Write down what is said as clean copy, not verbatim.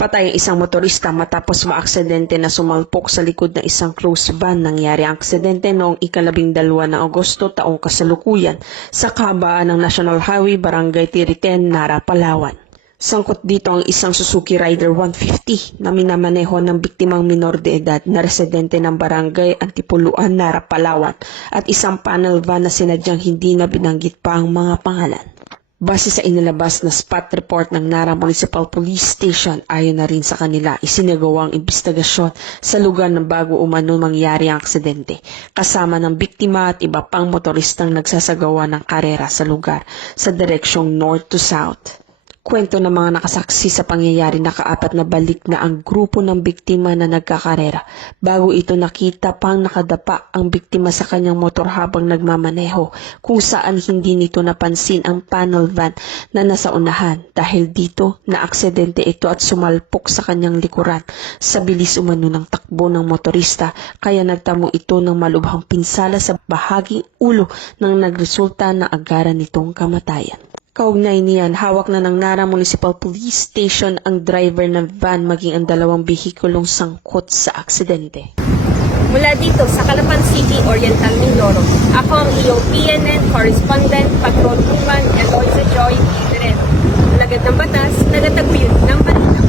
Patay ang isang motorista matapos maaksidente na sumalpok sa likod ng isang cruise van. Nangyari ang aksidente noong 12 ng Agosto taong kasalukuyan sa kahabaan ng National Highway, Barangay Tiriten, Nara, Palawan. Sangkot dito ang isang Suzuki Rider 150 na minamaneho ng biktimang minor de edad na residente ng Barangay Antipuluan, Nara, Palawan at isang panel van na sinadyang hindi na binanggit pa ang mga pangalan. Base sa inilabas na spot report ng Nara Municipal Police Station, ayon na rin sa kanila, isinagawang investigasyon sa lugar ng bago umano mangyari ang aksidente, kasama ng biktima at iba pang motoristang nagsasagawa ng karera sa lugar sa direksyong north to south. Kwento ng mga nakasaksi sa pangyayari, nakaapat na balik na ang grupo ng biktima na nagkakarera bago ito nakita pang nakadapa ang biktima sa kanyang motor habang nagmamaneho, kung saan hindi nito napansin ang panel van na nasa unahan. Dahil dito na aksidente ito at sumalpok sa kanyang likuran sa bilis umano ng takbo ng motorista, kaya nagtamo ito ng malubhang pinsala sa bahaging ulo nang nagresulta na agaran nitong kamatayan. Kaugnay niyan, hawak na ng Nara Municipal Police Station ang driver ng van maging ang dalawang bihikulong sangkot sa aksidente. Mula dito sa Calapan City, Oriental Mindoro, ako ang iyong PNN Correspondent Patrol Woman Eloisa Joy Idren. Alagad ng batas, nagataguyod ng balita.